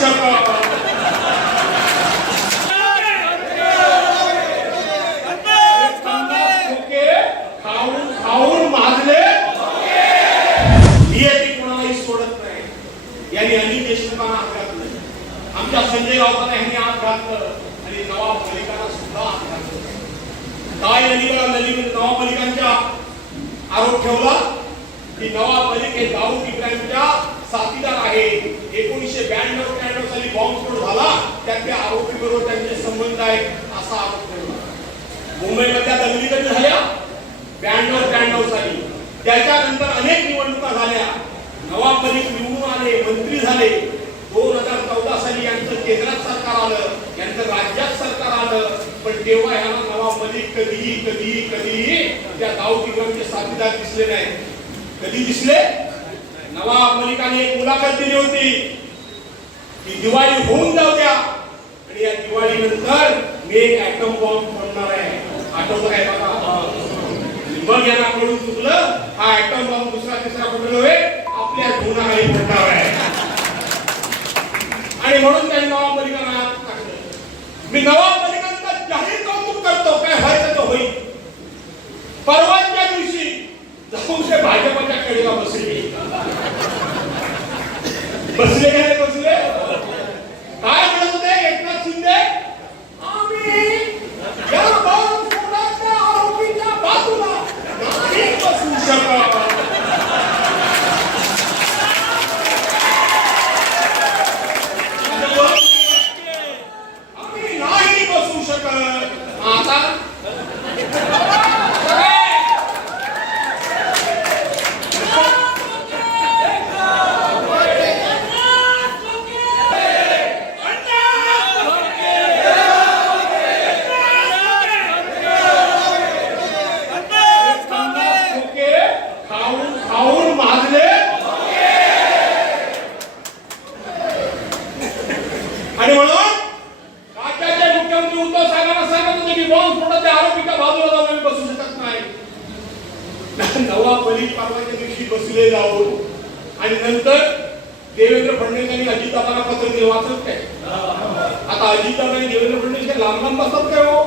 शकत. खाऊन खाऊन माजले नियती कोणालाही सोडत नाही. यांनी अनिल देशमुखांना हात घातलं, आमच्या संजय गावकरांना यांनी हात घातलं आणि नवाब मलिकांना सुद्धा हात घातलं. काय नवाब मलिकांच्या आरोप ठेवला की नवाब मलिक हे दाऊद इब्राहिमच्या साथीदार आहे. 1992-93 साली बॉम्बस्फोट झाला, त्याच्या आरोपीबरोबर त्यांचे संबंध आहेत असा आरोप ठेवला. मुंबईमधल्या दंगली कधी झाल्या? 92-93 साली. त्याच्यानंतर अनेक निवडणुका झाल्या. नवाब मलिक निवडून आले, मंत्री झाले. 2014 साली यांचं केंद्रात सरकार आलं, यांचं राज्यात सरकार आलं. पण तेव्हा यांना नवाब मलिक कधीही त्या दाऊद इब्राहिमचे साथीदार दिसले नाही. कधी दिसले? नवाब मलिकाने एक मुलाखत दिली होती की दिवाळी होऊन जाऊ द्या आणि या दिवाळीनंतर मी एक ॲटम बॉम्ब फोडणार आहे. आठवतं काय बघा? मग यांना कळून चुकलं, हा ॲटम बॉम्ब दुसरा तिसरा कुठे नव्हे, आपल्या धुनाखाली फोडणार आहे. आणि म्हणून त्यांनी नवाब मलिकांना हात टाकलं. मी नवाब मलिकांचा जाहीर कौतुक करतो, काय व्हायचं तर होईल. परवाच्या दिवशी जाऊन ते भाजपच्या कडेला बसले. बसले काय बसले? काय म्हणत होते एकनाथ शिंदे? आम्ही या बॉम्बस्फोटाच्या आरोपीच्या बाजूला नाही बसू शकत. आम्ही नाही बसू शकत. आता खाऊन माजले आणि म्हणून राज्याचे मुख्यमंत्री उद्धव साहेबांना सांगत होते की बॉम्बस्फोटाच्या आरोपीच्या बाजूला जाऊन आम्ही बसू शकत नाही. नवाब मलिक परवाच्या दिवशी बसले जाऊन आणि नंतर देवेंद्र फडणवीस यांनी अजितदादांना पत्र दिलं, वाचत काय? आता अजितदादा आणि देवेंद्र फडणवीस लांब लांब बसतात काय हो?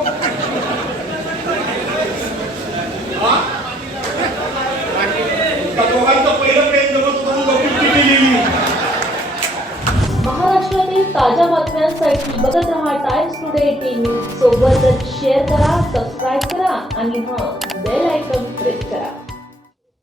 महाराष्ट्रातील ताज्या बातम्यांसाठी बघत रहा टाइम्स टुडे 18 न्यूज. सोबतच शेअर करा, सबस्क्राईब करा आणि बेल आयकॉन प्रेस करा.